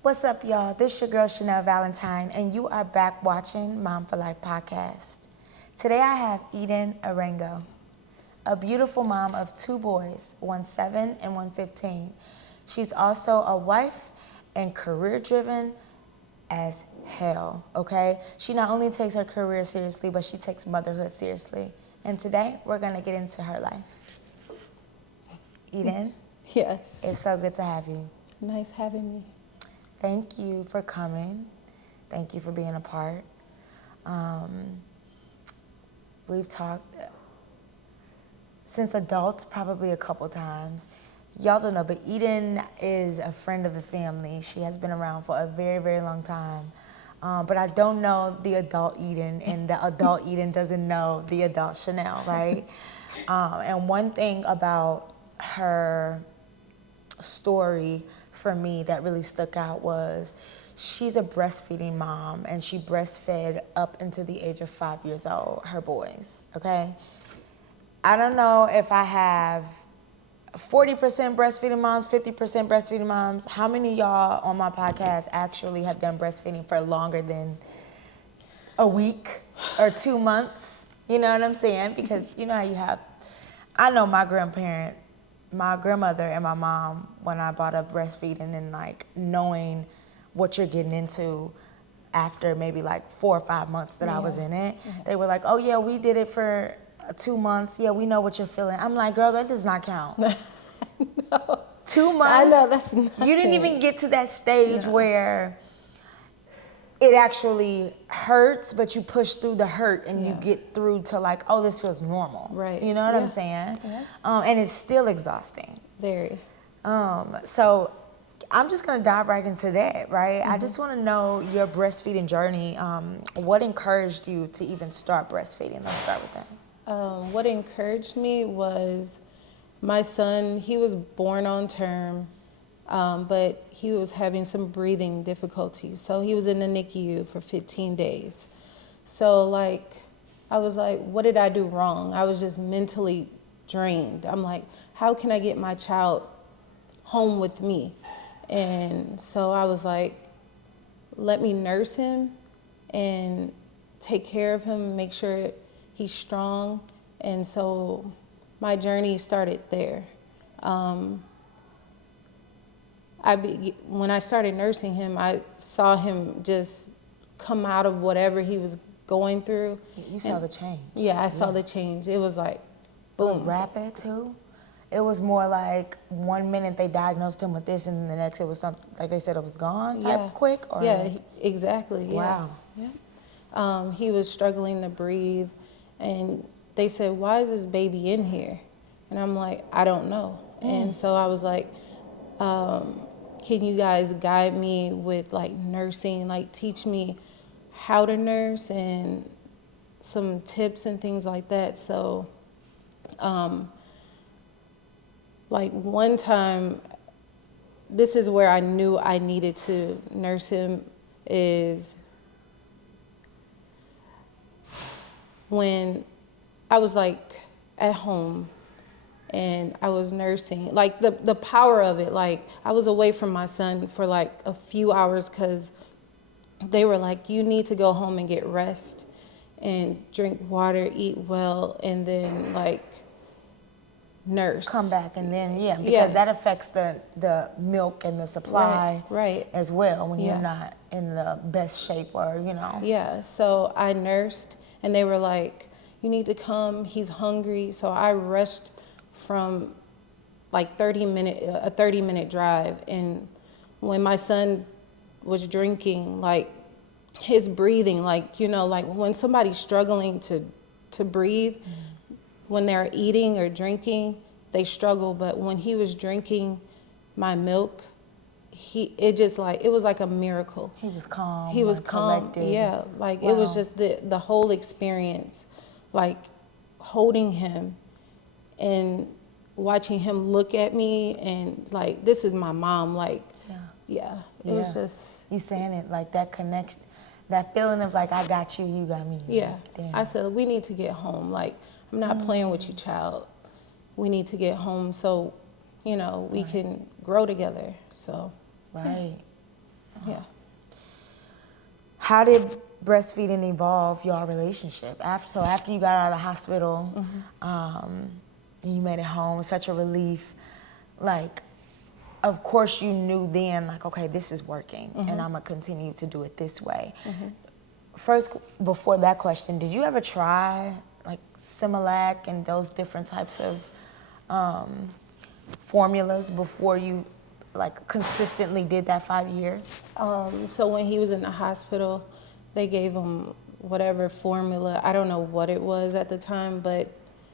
What's up, y'all? This your girl, Chanel Valentine, and you are back watching MomForLife Podcast. Today I have Eden Arango, a beautiful mom of two boys, one 7 and one 15. She's also a wife and career-driven as hell, okay? She not only takes her career seriously, but she takes motherhood seriously. And today, we're gonna get into her life. Eden? Yes. It's so good to have you. Nice having me. Thank you for coming. Thank you for being a part. We've talked since adults probably a couple times. Y'all don't know, but Eden is a friend of the family. She has been around for a very, very long time. But I don't know the adult Eden, and the adult Eden doesn't know the adult Chanel, right? And one thing about her story for me that really stuck out was she's a breastfeeding mom, and she breastfed up until the age of 5 years old, her boys, okay? I don't know if I have 40% breastfeeding moms, 50% breastfeeding moms. How many of y'all on my podcast actually have done breastfeeding for longer than a week or 2 months? You know what I'm saying? Because you know how you have, I know my grandmother and my mom, when I brought up breastfeeding and like knowing what you're getting into after maybe like 4 or 5 months that I was in it, they were like, oh yeah, we did it for 2 months. Yeah, we know what you're feeling. I'm like, girl, that does not count. No. 2 months? I know, that's nothing. You didn't even get to that stage where it actually hurts, but you push through the hurt and you get through to like, oh, this feels normal. Right. You know what I'm saying? Yeah. And it's still exhausting. Very. So I'm just gonna dive right into that, right? I just wanna know your breastfeeding journey. What encouraged you to even start breastfeeding? Let's start with that. What encouraged me was my son. He was born on term, but he was having some breathing difficulties. So he was in the NICU for 15 days. So like, I was like, what did I do wrong? I was just mentally drained. I'm like, how can I get my child home with me? And so I was like, let me nurse him and take care of him, make sure he's strong. And so my journey started there. When I started nursing him, I saw him just come out of whatever he was going through. You saw the change. Yeah, I saw the change. It was like, boom. It was rapid too. It was more like 1 minute they diagnosed him with this, and then the next it was something like they said it was gone type quick. Or Exactly. Yeah. Wow. Yeah. He was struggling to breathe, and they said, "Why is this baby in here?" And I'm like, "I don't know." And so I was like, "Can you guys guide me with like nursing? Like teach me how to nurse and some tips and things like that." So. Like one time, this is where I knew I needed to nurse him, is when I was like at home and I was nursing. Like the power of it, like I was away from my son for like a few hours because they were like, you need to go home and get rest and drink water, eat well, and then like nurse. Come back and then because that affects the milk and the supply as well when you're not in the best shape or Yeah, so I nursed and they were like, you need to come, he's hungry. So I rushed from like 30-minute drive, and when my son was drinking, like his breathing, like like when somebody's struggling to breathe, when they're eating or drinking, they struggle. But when he was drinking my milk, it was like a miracle. He was calm. He was calm. Collected. Yeah, like it was just the whole experience, like holding him and watching him look at me and like, this is my mom. Like, it was just. You saying it like that connection, that feeling of like, I got you, you got me. Yeah. Like, I said, we need to get home. Like, I'm not playing with you, child. We need to get home so, we can grow together. So. Right. how did breastfeeding evolve your relationship? After you got out of the hospital, and you made it home, such a relief. Like, of course you knew then, like, okay, this is working, and I'm gonna continue to do it this way. First, before that question, did you ever try like Similac and those different types of formulas before you like consistently did that 5 years? So when he was in the hospital, they gave him whatever formula. I don't know what it was at the time, but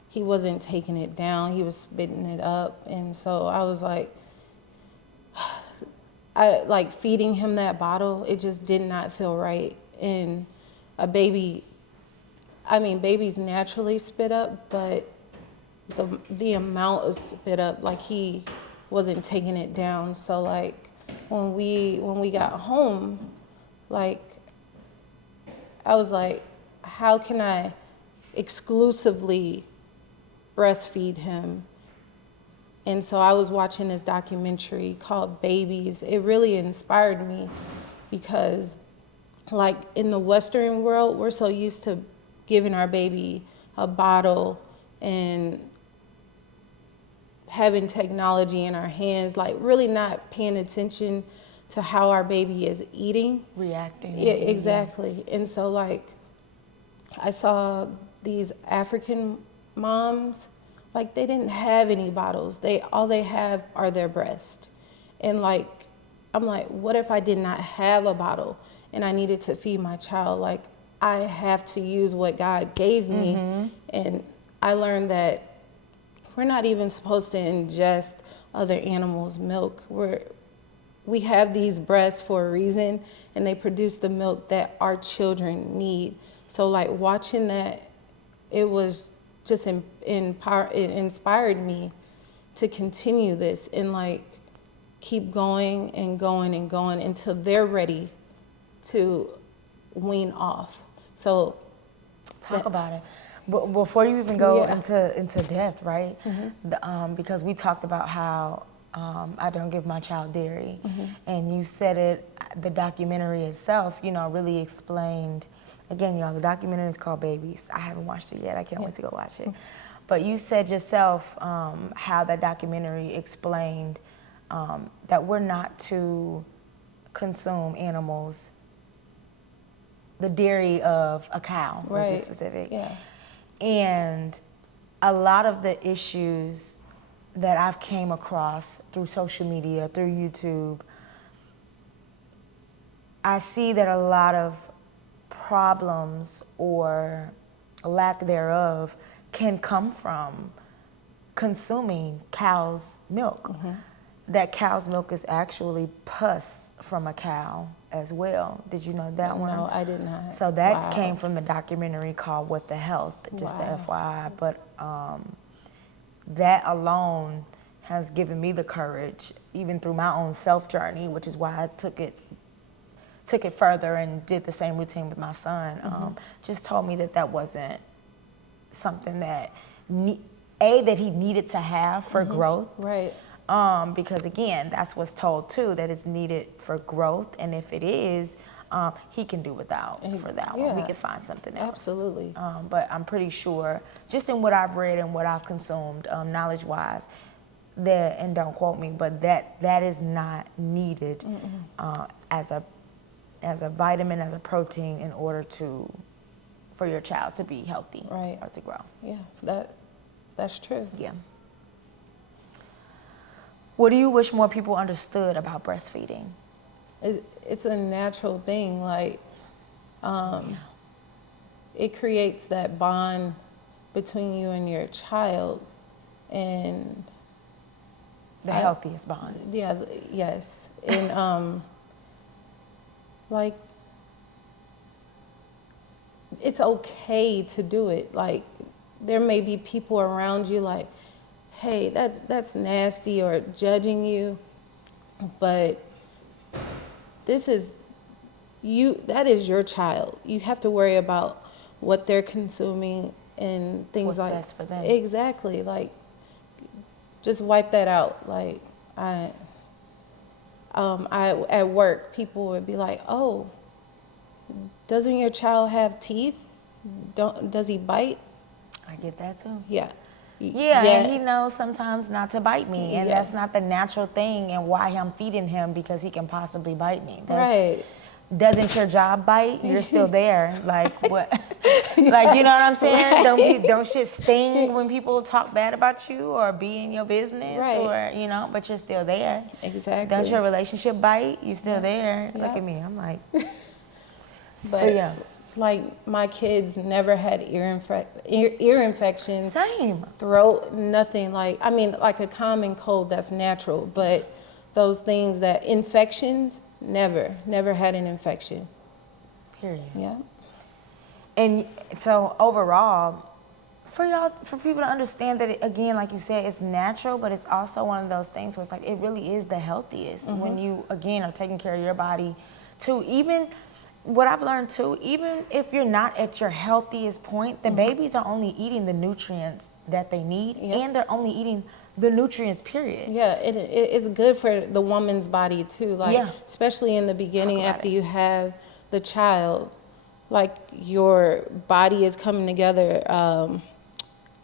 he wasn't taking it down. He was spitting it up. And so I was like, feeding him that bottle, it just did not feel right. And babies naturally spit up, but the amount of spit up, like he wasn't taking it down. So like when we got home, like I was like, how can I exclusively breastfeed him? And so I was watching this documentary called Babies. It really inspired me because like in the Western world, we're so used to giving our baby a bottle and having technology in our hands, like really not paying attention to how our baby is eating. Reacting. Yeah, exactly. And so like I saw these African moms, like they didn't have any bottles. All they have are their breast. And like, I'm like, what if I did not have a bottle and I needed to feed my child? Like I have to use what God gave me. And I learned that we're not even supposed to ingest other animals' milk. We have these breasts for a reason, and they produce the milk that our children need. So like watching that, it was just it inspired me to continue this and like keep going and going and going until they're ready to wean off. So talk about it. But before you even go into depth, right? Because we talked about how I don't give my child dairy, and you said it. The documentary itself, really explained. Again, y'all, the documentary is called Babies. I haven't watched it yet. I can't wait to go watch it. But you said yourself how that documentary explained that we're not to consume animals, the dairy of a cow, to be specific. Yeah. And a lot of the issues that I've came across through social media, through YouTube, I see that a lot of problems or lack thereof can come from consuming cow's milk. That cow's milk is actually pus from a cow as well. Did you know that one? No, I did not. So that came from the documentary called What the Health, just a FYI. But that alone has given me the courage, even through my own self journey, which is why I took it further and did the same routine with my son. Just told me that wasn't something that that he needed to have for growth. Right. Because again, that's what's told too, that it's needed for growth, and if it is, he can do without for that one. We can find something else. Absolutely. But I'm pretty sure, just in what I've read and what I've consumed, knowledge-wise, that, and don't quote me, but that is not needed as a vitamin, as a protein, in order for your child to be healthy or to grow. Yeah, that's true. Yeah. What do you wish more people understood about breastfeeding? It's a natural thing. Like, it creates that bond between you and your child, and the healthiest bond. Yeah. Yes. And like, it's okay to do it. Like, there may be people around you like, hey, that's nasty, or judging you, but that is your child. You have to worry about what they're consuming and things What's best for them. Exactly. Like, just wipe that out. Like, I at work, people would be like, oh, doesn't your child have teeth? Does he bite? I get that too. Yeah. Yeah, and he knows sometimes not to bite me, and that's Yes. not the natural thing, and why I'm feeding him because he can possibly bite me. Right. Doesn't your job bite? You're still there. Like what? Like, you know what I'm saying? Right. Don't shit sting when people talk bad about you or be in your business, Right. or but you're still there. Exactly. Don't your relationship bite? You're still there. Yeah. Look at me. I'm like, but yeah. like my kids never had ear infections. Same. Throat, nothing. Like a common cold that's natural, but those things that infections, never had an infection. Period. Yeah. And so overall, for people to understand that, again, like you said, it's natural, but it's also one of those things where it's like, it really is the healthiest when you, again, are taking care of your body too. Even what I've learned too, even if you're not at your healthiest point, the babies are only eating the nutrients that they need, and they're only eating the nutrients, period. Yeah, it's good for the woman's body too. Like, especially in the beginning after you have the child, like your body is coming together.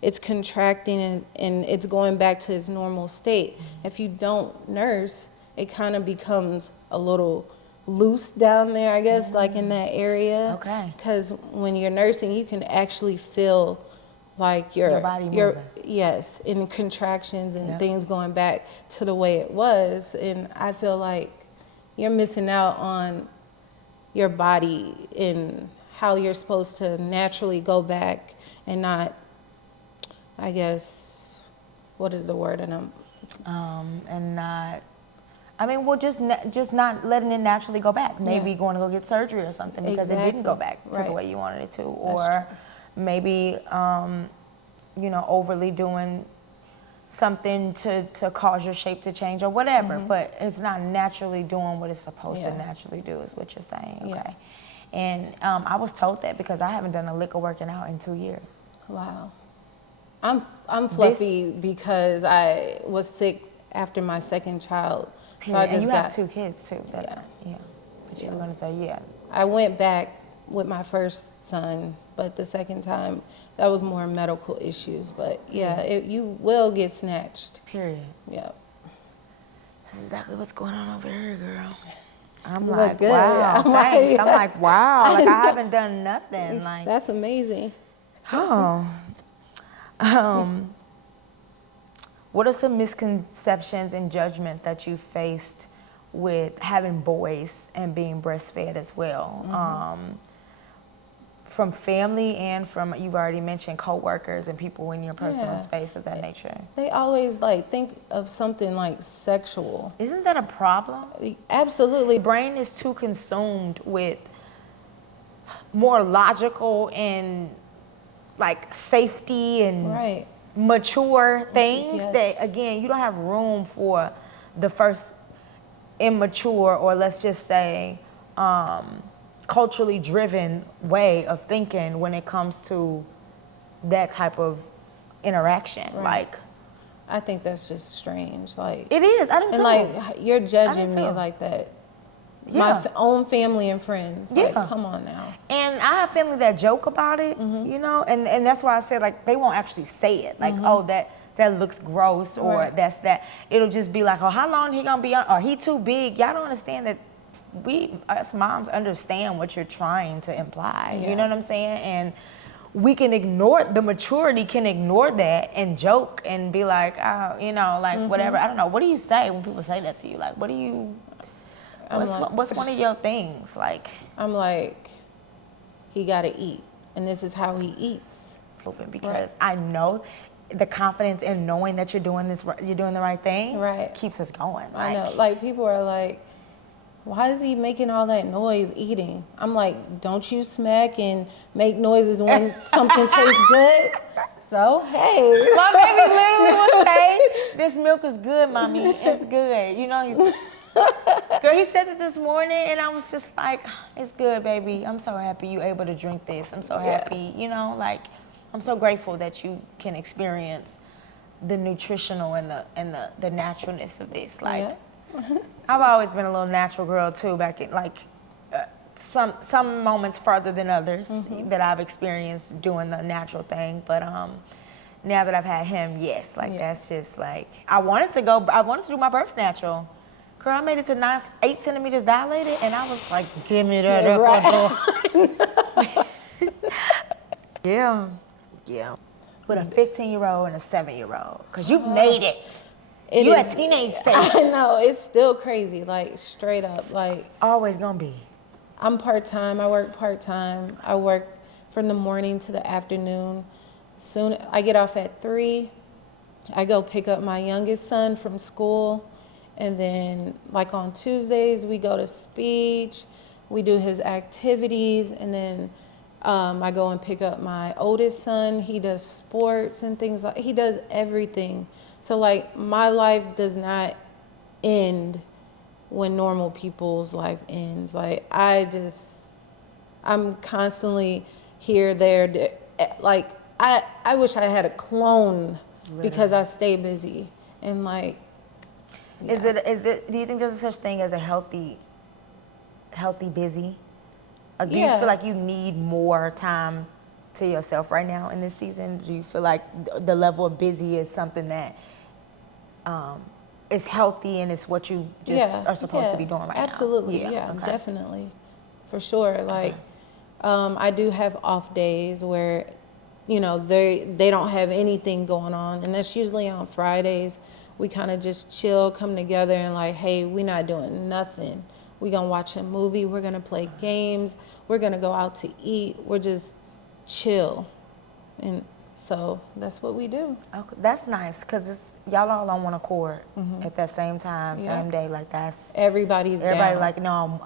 It's contracting and it's going back to its normal state. If you don't nurse, it kind of becomes a little loose down there, I guess, like in that area. Okay. Because when you're nursing, you can actually feel like your body moving. Yes, in contractions and things going back to the way it was. And I feel like you're missing out on your body and how you're supposed to naturally go back and not, I guess, what is the word? And not, just not letting it naturally go back. Maybe going to go get surgery or something because it didn't go back to the way you wanted it to. Or maybe, overly doing something to cause your shape to change or whatever. But it's not naturally doing what it's supposed to naturally do, is what you're saying. Okay. And I was told that because I haven't done a lick of working out in 2 years. Wow. I'm fluffy because I was sick after my second child. So I just have 2 kids too. But you were gonna say I went back with my first son, but the second time that was more medical issues. But you will get snatched. Period. Yep. That's exactly what's going on over here, girl. I'm You like, look good. wow, I'm thanks. like, I'm like, wow, like I haven't done nothing. Like, that's amazing. oh. What are some misconceptions and judgments that you faced with having boys and being breastfed as well? From family and from, you've already mentioned, coworkers and people in your personal space of that nature. They always think of something like sexual. Isn't that a problem? Absolutely. The brain is too consumed with more logical and like safety and mature things that, again, you don't have room for the first immature, or let's just say culturally driven way of thinking when it comes to that type of interaction. Like, I think that's just strange. Like, it is. I don't know. And you're judging me like that. My own family and friends. Like, come on now. And I have family that joke about it, and that's why I said, like, they won't actually say it. Like, oh, that looks gross, or that's that. It'll just be like, oh, how long he gonna be on? Or he too big. Y'all don't understand that us moms understand what you're trying to imply. You know what I'm saying? And we can ignore, the maturity can ignore that and joke and be like, oh, whatever. I don't know. What do you say when people say that to you? Like, what do you... What's one of your things? Like, I'm like, he gotta eat, and this is how he eats. Because I know the confidence in knowing that you're doing the right thing, keeps us going. I know. Like, people are like, why is he making all that noise eating? I'm like, don't you smack and make noises when something tastes good? So, hey. My baby literally will say, this milk is good, mommy. It's good. Girl, he said it this morning, and I was just like, it's good, baby. I'm so happy you're able to drink this. I'm so happy, I'm so grateful that you can experience the nutritional and the naturalness of this. Like, I've always been a little natural girl too, back in some moments farther than others that I've experienced doing the natural thing, but now that I've had him, yes, like that's just like I wanted to do my birth natural. Girl, I made it to 8 centimeters dilated, and I was like, give me that Yeah. With a 15-year-old and a 7-year-old, because you made it. You at teenage stage. I know, it's still crazy, like straight up, like. Always gonna be. I'm part-time, I work part-time. I work from the morning to the afternoon. Soon, I get off at 3. I go pick up my youngest son from school. And then like on Tuesdays, we go to speech, we do his activities, and then I go and pick up my oldest son. He does sports and things like, he does everything. So like my life does not end when normal people's life ends. Like I'm constantly here, there, like I wish I had a clone because I stay busy and like. Yeah. Do you think there's a such thing as a healthy busy? Or do you Yeah. feel like you need more time to yourself right now in this season? Do you feel like the level of busy is something that is healthy and it's what you just are supposed to be doing right Absolutely. now? Yeah, definitely. For sure. Like, I do have off days where, they don't have anything going on. And that's usually on Fridays. We kind of just chill, come together and like, hey, we're not doing nothing. We're going to watch a movie. We're going to play games. We're going to go out to eat. We're just chill. And so that's what we do. Okay, that's nice because y'all all on one accord at that same time, same day. Like that's everybody down. Like, no,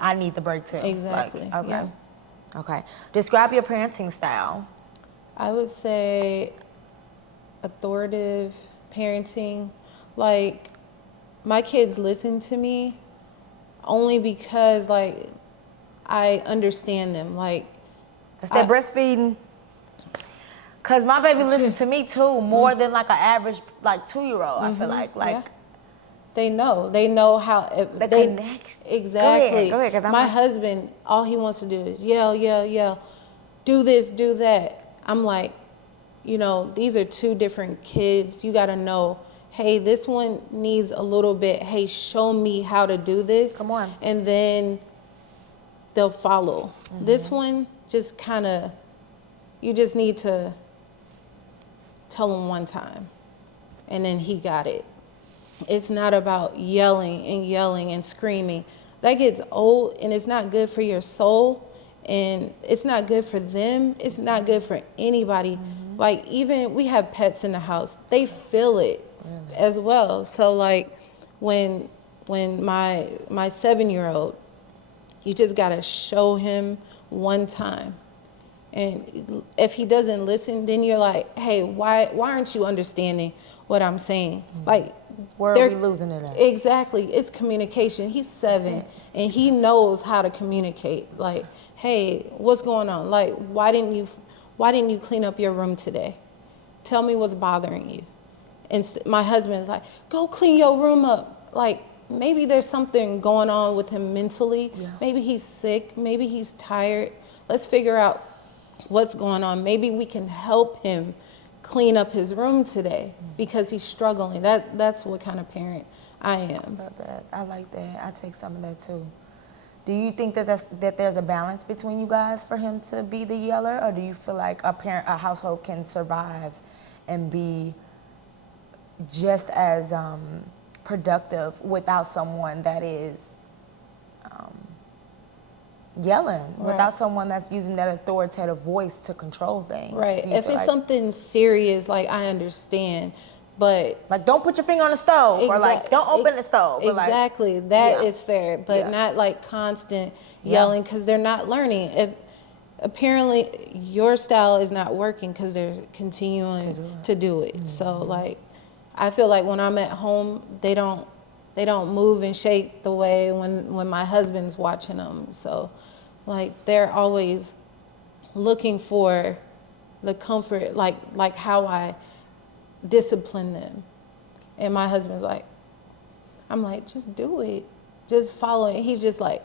I need the break too. Exactly. Like, okay. Yeah. Okay. Describe your parenting style. I would say authoritative parenting. Like my kids listen to me only because like I understand them. Like that's that breastfeeding. Cause my baby listens to me too more than like an average like 2-year-old. I feel like they know how the connection. Exactly. Go ahead, cause my husband, all he wants to do is yell, do this, do that. I'm like, these are 2 different kids. You got to know, hey, this one needs a little bit. Hey, show me how to do this. Come on. And then they'll follow. This one just kind of, you just need to tell him one time. And then he got it. It's not about yelling and screaming. That gets old and it's not good for your soul. And it's not good for them. It's not good for anybody. Like even we have pets in the house. They feel it as well. So like when my 7-year-old, you just gotta show him one time. And if he doesn't listen, then you're like, hey, why aren't you understanding what I'm saying? Like where are we losing it at? Exactly. It's communication. He's 7 and he knows how to communicate. Like, hey, what's going on? Like, why didn't you clean up your room today? Tell me what's bothering you. And my husband's like, go clean your room up. Like, maybe there's something going on with him mentally. Yeah. Maybe he's sick. Maybe he's tired. Let's figure out what's going on. Maybe we can help him clean up his room today because he's struggling. That's what kind of parent I am. I love that. I like that. I take some of that too. Do you think that there's a balance between you guys for him to be the yeller, or do you feel like a household can survive and be just as productive without someone that is yelling, without someone that's using that authoritative voice to control things? Right. If it's something serious, like I understand, but like don't put your finger on the stove, or like don't open the stove. Exactly. That is fair, but not like constant yelling because they're not learning. If apparently your style is not working because they're continuing to do it. So like I feel like when I'm at home, they don't move and shake the way when my husband's watching them. So like they're always looking for the comfort, like how I discipline them. And my husband's like, I'm like, just do it. Just follow it. He's just like,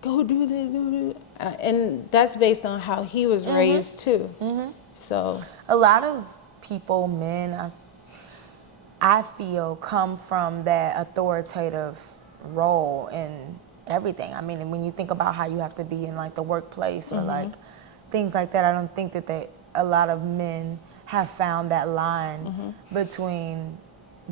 go do this, and that's based on how he was raised too. So a lot of people, men, I feel, come from that authoritative role in everything. I mean, when you think about how you have to be in like the workplace or like things like that, I don't think that a lot of men have found that line between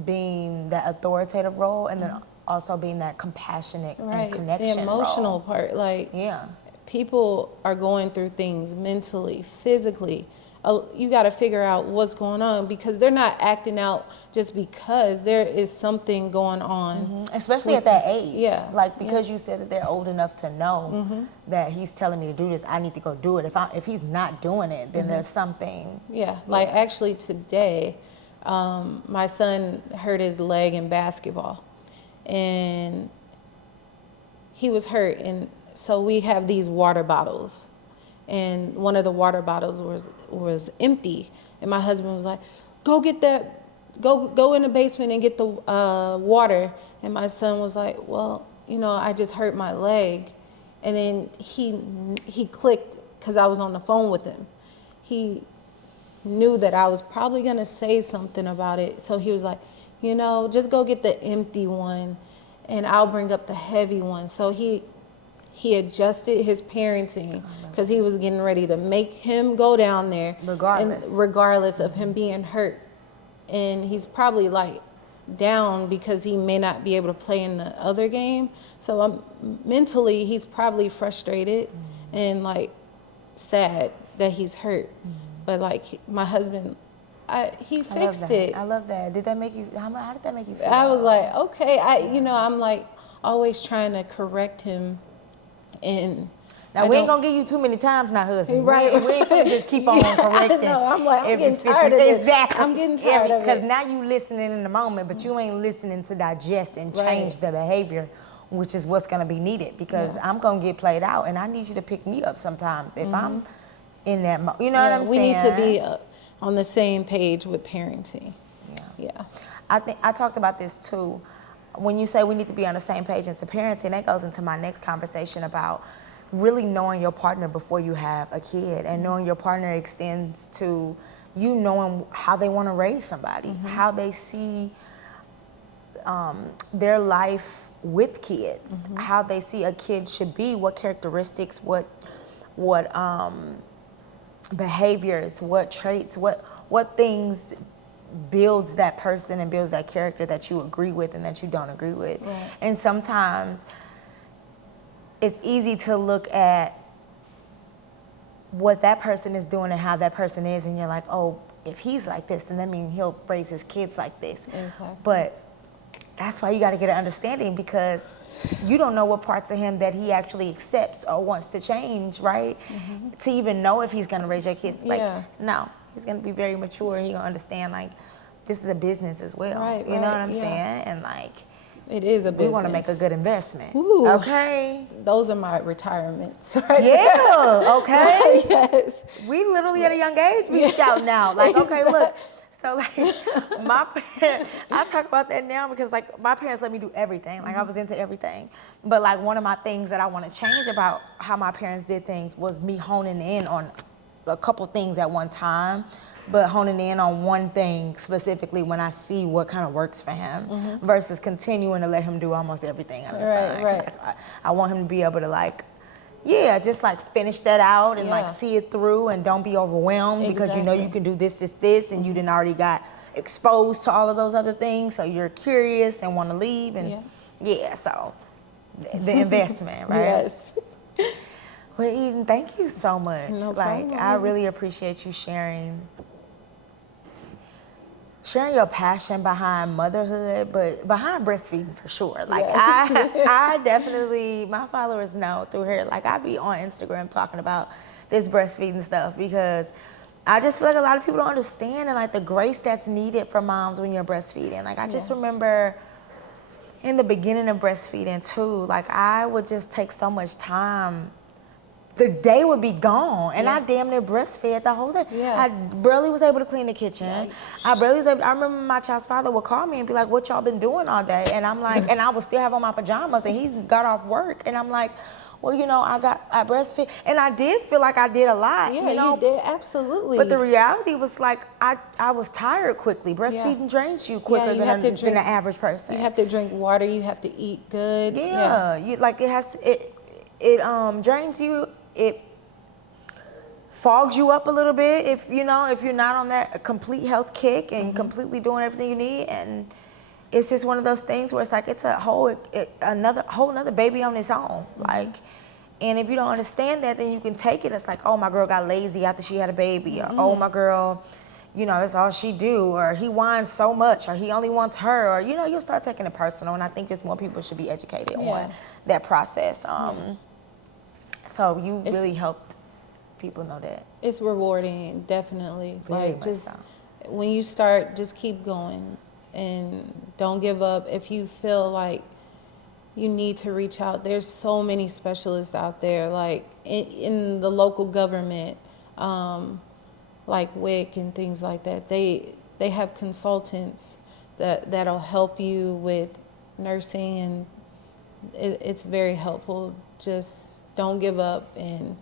being that authoritative role and then also being that compassionate and connection the emotional role. part. Like, yeah, people are going through things mentally, physically. You got to figure out what's going on, because they're not acting out just because there is something going on. Especially at that age. Yeah. Like, because you said that they're old enough to know that he's telling me to do this, I need to go do it. If he's not doing it, then there's something. Yeah. Like, actually today, my son hurt his leg in basketball, and he was hurt, and so we have these water bottles, and one of the water bottles was empty, and my husband was like, go get that, go in the basement and get the water. And my son was like, well, I just hurt my leg. And then he clicked, because I was on the phone with him. He knew that I was probably gonna say something about it, so he was like, just go get the empty one and I'll bring up the heavy one. So he adjusted his parenting, because he was getting ready to make him go down there regardless of him being hurt. And he's probably like down because he may not be able to play in the other game. So mentally he's probably frustrated and like sad that he's hurt. But like my husband, he fixed it. I love that. Did that make you? How did that make you feel? I was like, okay. I'm like always trying to correct him. And now we ain't gonna give you too many times now, husband. Right. We ain't finna just keep on correcting. I know. I'm like, I'm getting tired of it. Exactly. I'm getting tired of it. Because now you listening in the moment, but you ain't listening to digest and change the behavior, which is what's gonna be needed. Because I'm gonna get played out, and I need you to pick me up sometimes if I'm in that. You know what I'm saying? We need to be on the same page with parenting. Yeah. I talked about this too. When you say we need to be on the same page into parenting, that goes into my next conversation about really knowing your partner before you have a kid, and knowing your partner extends to you knowing how they want to raise somebody, how they see their life with kids, how they see a kid should be, what characteristics, what behaviors, what traits, what things builds that person and builds that character that you agree with and that you don't agree with. Right. And sometimes it's easy to look at what that person is doing and how that person is, and you're like, oh, if he's like this, then that means he'll raise his kids like this. Exactly. But that's why you got to get an understanding, because you don't know what parts of him that he actually accepts or wants to change, right? To even know if he's going to raise your kids. Like, no. He's going to be very mature, and he's going to understand, like, this is a business as well. Right, you know what I'm saying? And, like, it is a business. We want to make a good investment. Ooh, okay? Those are my retirements right there. Okay? Yes. We literally at a young age, we scouting out. Like, okay, look. So, like, my parents, I talk about that now because, like, my parents let me do everything. Like, I was into everything. But, like, one of my things that I want to change about how my parents did things was me honing in on a couple things at one time, but honing in on one thing specifically when I see what kind of works for him, versus continuing to let him do almost everything under the sun. Right. I want him to be able to, like, just like finish that out and like see it through, and don't be overwhelmed because you know you can do this, and you didn't already got exposed to all of those other things, so you're curious and want to leave, and so the investment, right? Yes. Well, Eden, thank you so much. No problem. I really appreciate you sharing your passion behind motherhood, but behind breastfeeding for sure. Like, I definitely, my followers know through here, like, I be on Instagram talking about this breastfeeding stuff, because I just feel like a lot of people don't understand, and like the grace that's needed for moms when you're breastfeeding. Like, I just remember in the beginning of breastfeeding too, like, I would just take so much time. The day would be gone, and I damn near breastfed the whole day. I barely was able to clean the kitchen. I remember my child's father would call me and be like, what y'all been doing all day? And I'm like, and I would still have on my pajamas, and he got off work, and I'm like, well, I breastfeed. And I did feel like I did a lot, Yeah, you did, absolutely. But the reality was like, I was tired quickly. Breastfeeding drains you quicker than the average person. You have to drink water, you have to eat good. Yeah. It drains you, it fogs you up a little bit if you're not on that complete health kick and completely doing everything you need. And it's just one of those things where it's like it's a whole another baby on its own. Like, and if you don't understand that, then you can take it. It's like, oh, my girl got lazy after she had a baby, or oh, my girl, that's all she do, or he whines so much, or he only wants her, or you'll start taking it personal. And I think just more people should be educated on that process. So you really helped people know that. It's rewarding, definitely. Very like, just much so. When you start, just keep going and don't give up. If you feel like you need to reach out, there's so many specialists out there, like in the local government, like WIC and things like that. They have consultants that'll help you with nursing, and it's very helpful. Just don't give up and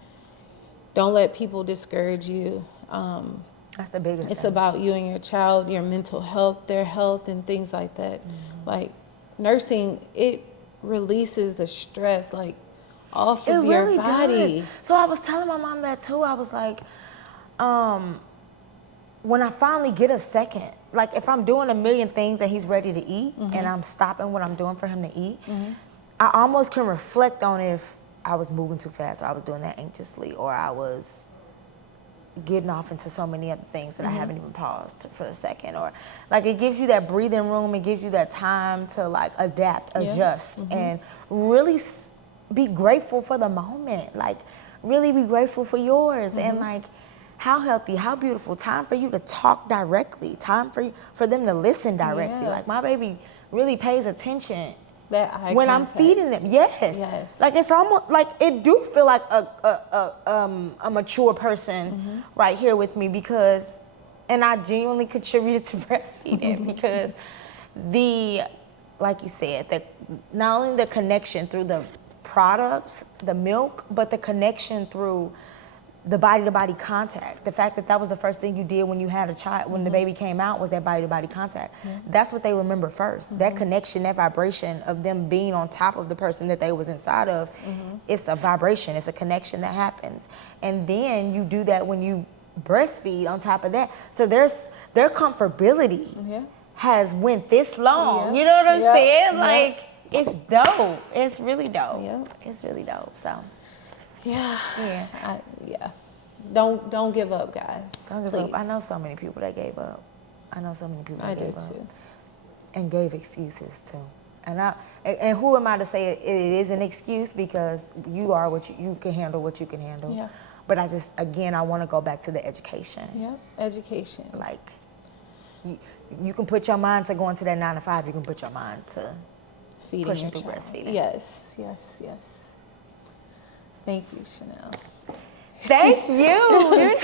don't let people discourage you. That's the biggest It's thing. about you and your child, your mental health, their health, and things like that. Like nursing, it releases the stress off of your body. Does. So I was telling my mom that too. I was like, when I finally get a second, like if I'm doing a million things that he's ready to eat and I'm stopping what I'm doing for him to eat, I almost can reflect on if I was moving too fast, or I was doing that anxiously, or I was getting off into so many other things that I haven't even paused for a second. Or like, it gives you that breathing room, it gives you that time to like adapt, adjust, and really be grateful for the moment. Like, really be grateful for yours, and like, how healthy, how beautiful. Time for you to talk directly, time for them to listen directly. Like, my baby really pays attention when I'm feeding them. Yes. Like, it's almost like it do feel like a mature person right here with me, because, and I genuinely contributed to breastfeeding because like you said, not only the connection through the product, the milk, but the connection through the body-to-body contact. The fact that was the first thing you did when you had a child, when the baby came out, was that body-to-body contact. That's what they remember first. That connection, that vibration of them being on top of the person that they was inside of, it's a vibration, it's a connection that happens. And then you do that when you breastfeed on top of that. So their comfortability has went this long. You know what I'm saying? Like, it's dope. It's really dope. It's really dope, so. Don't give up, guys. Don't give up. I know so many people that gave up. I did too. And gave excuses too. And who am I to say it is an excuse, because you are you can handle what you can handle. Yeah. But I want to go back to the education. Yeah, education. Like, you can put your mind to going to that 9 to 5. You can put your mind to pushing through breastfeeding. Yes. Thank you, Chanel. Thank you.